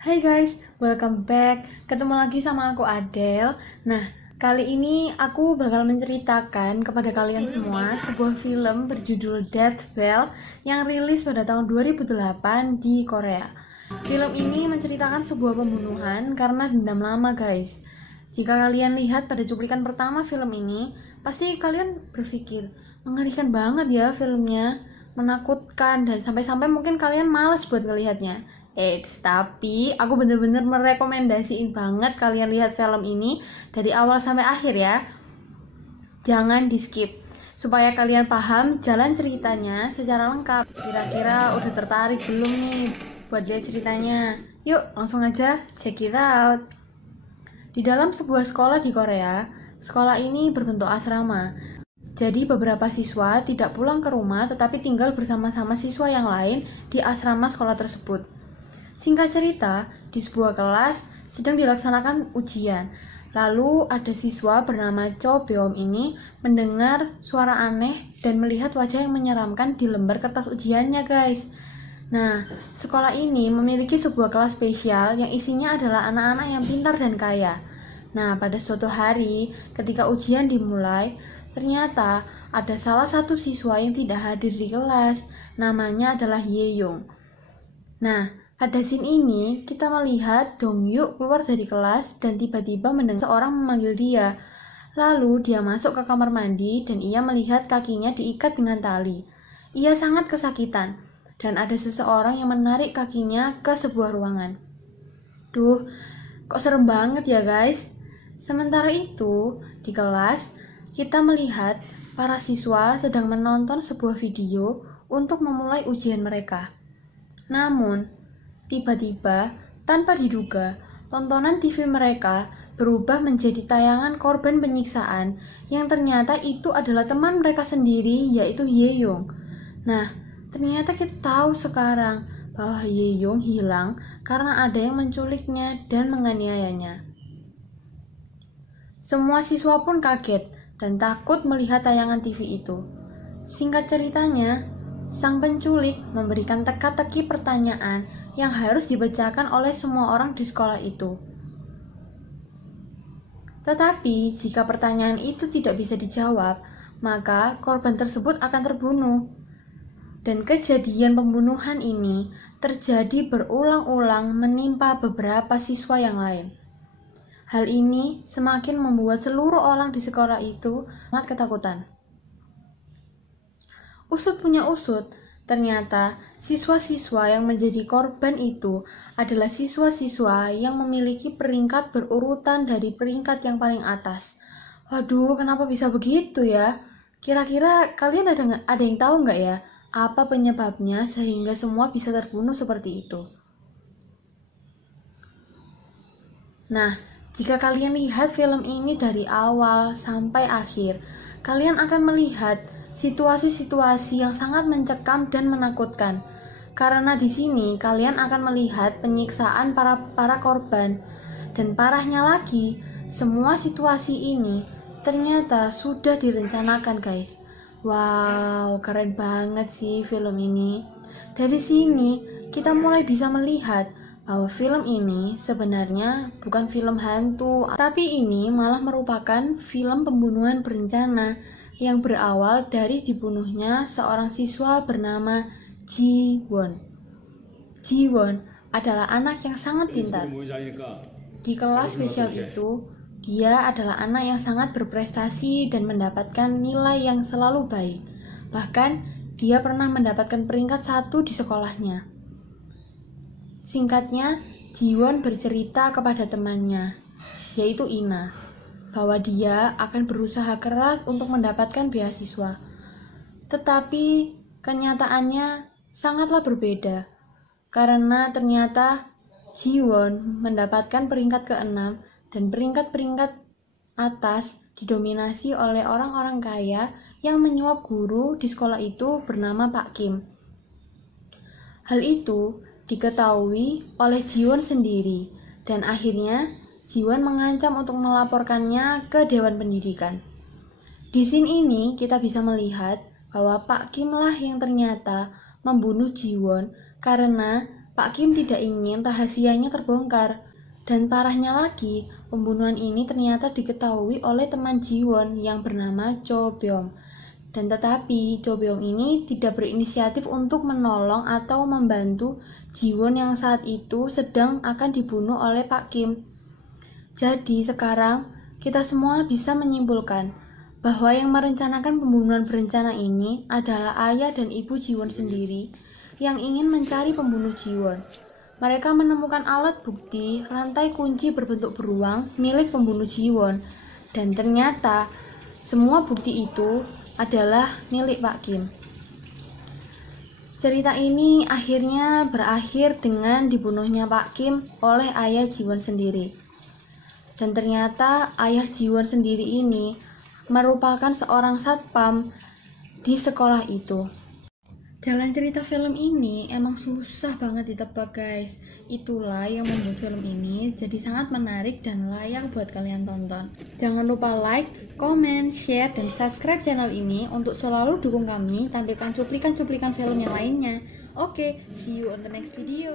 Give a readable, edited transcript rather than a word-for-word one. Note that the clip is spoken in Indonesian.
Hai guys, welcome back. Ketemu lagi sama aku Adele. Nah, kali ini aku bakal menceritakan kepada kalian semua sebuah film berjudul Death Bell yang rilis pada tahun 2008 di Korea. Film ini menceritakan sebuah pembunuhan karena dendam lama guys. Jika kalian lihat pada cuplikan pertama film ini, pasti kalian berpikir, mengerikan banget ya filmnya, menakutkan, dan sampai-sampai mungkin kalian malas buat ngelihatnya. Tapi aku bener-bener merekomendasiin banget kalian lihat film ini dari awal sampai akhir ya. Jangan di skip, supaya kalian paham jalan ceritanya secara lengkap. Kira-kira udah tertarik belum nih buat lihat ceritanya? Yuk langsung aja check it out. Di dalam sebuah sekolah di Korea, sekolah ini berbentuk asrama. Jadi beberapa siswa tidak pulang ke rumah tetapi tinggal bersama-sama siswa yang lain di asrama sekolah tersebut. Singkat cerita, di sebuah kelas sedang dilaksanakan ujian. Lalu ada siswa bernama Cho Beom ini mendengar suara aneh dan melihat wajah yang menyeramkan di lembar kertas ujiannya guys. Nah, sekolah ini memiliki sebuah kelas spesial yang isinya adalah anak-anak yang pintar dan kaya. Nah, pada suatu hari ketika ujian dimulai, ternyata ada salah satu siswa yang tidak hadir di kelas. Namanya adalah Ye-young. Nah, pada scene ini kita melihat Dong-yuk keluar dari kelas dan tiba-tiba mendengar seorang memanggil dia. Lalu dia masuk ke kamar mandi dan ia melihat kakinya diikat dengan tali. Ia sangat kesakitan dan ada seseorang yang menarik kakinya ke sebuah ruangan. Duh, kok serem banget ya guys. Sementara itu, di kelas kita melihat para siswa sedang menonton sebuah video untuk memulai ujian mereka. Namun, tiba-tiba, tanpa diduga, tontonan TV mereka berubah menjadi tayangan korban penyiksaan yang ternyata itu adalah teman mereka sendiri, yaitu Ye-young. Nah, ternyata kita tahu sekarang bahwa Ye-young hilang karena ada yang menculiknya dan menganiayanya. Semua siswa pun kaget dan takut melihat tayangan TV itu. Singkat ceritanya, sang penculik memberikan teka-teki pertanyaan yang harus dibacakan oleh semua orang di sekolah itu. Tetapi, jika pertanyaan itu tidak bisa dijawab, maka korban tersebut akan terbunuh. Dan kejadian pembunuhan ini terjadi berulang-ulang menimpa beberapa siswa yang lain. Hal ini semakin membuat seluruh orang di sekolah itu sangat ketakutan. Usut punya usut, ternyata siswa-siswa yang menjadi korban itu adalah siswa-siswa yang memiliki peringkat berurutan dari peringkat yang paling atas. Waduh, kenapa bisa begitu ya? Kira-kira kalian ada yang tahu nggak ya? Apa penyebabnya sehingga semua bisa terbunuh seperti itu? Nah, jika kalian lihat film ini dari awal sampai akhir, kalian akan melihat situasi-situasi yang sangat mencekam dan menakutkan. Karena di sini kalian akan melihat penyiksaan para korban. Dan parahnya lagi, semua situasi ini ternyata sudah direncanakan guys. Wow, keren banget sih film ini. Dari sini kita mulai bisa melihat bahwa film ini sebenarnya bukan film hantu, tapi ini malah merupakan film pembunuhan berencana yang berawal dari dibunuhnya seorang siswa bernama Ji-won. Ji-won adalah anak yang sangat pintar. Di kelas spesial itu, dia adalah anak yang sangat berprestasi dan mendapatkan nilai yang selalu baik. Bahkan, dia pernah mendapatkan peringkat 1 di sekolahnya. Singkatnya, Ji-won bercerita kepada temannya, yaitu Ina, bahwa dia akan berusaha keras untuk mendapatkan beasiswa. Tetapi kenyataannya sangatlah berbeda, karena ternyata Ji-won mendapatkan peringkat ke-6 dan peringkat-peringkat atas didominasi oleh orang-orang kaya yang menyuap guru di sekolah itu bernama Pak Kim. Hal itu diketahui oleh Ji-won sendiri, dan akhirnya Ji-won mengancam untuk melaporkannya ke Dewan Pendidikan. Di scene ini kita bisa melihat bahwa Pak Kim lah yang ternyata membunuh Ji-won karena Pak Kim tidak ingin rahasianya terbongkar. Dan parahnya lagi, pembunuhan ini ternyata diketahui oleh teman Jiwon yang bernama Cho Byung. Dan tetapi Cho Byung ini tidak berinisiatif untuk menolong atau membantu Jiwon yang saat itu sedang akan dibunuh oleh Pak Kim. Jadi sekarang kita semua bisa menyimpulkan bahwa yang merencanakan pembunuhan berencana ini adalah ayah dan ibu Jiwon sendiri yang ingin mencari pembunuh Jiwon. Mereka menemukan alat bukti rantai kunci berbentuk beruang milik pembunuh Jiwon, dan ternyata semua bukti itu adalah milik Pak Kim. Cerita ini akhirnya berakhir dengan dibunuhnya Pak Kim oleh ayah Jiwon sendiri. Dan ternyata ayah Jiwon sendiri ini merupakan seorang satpam di sekolah itu. Jalan cerita film ini emang susah banget ditebak guys. Itulah yang membuat film ini jadi sangat menarik dan layak buat kalian tonton. Jangan lupa like, comment, share, dan subscribe channel ini untuk selalu dukung kami tampilkan cuplikan-cuplikan film yang lainnya. Oke, see you on the next video.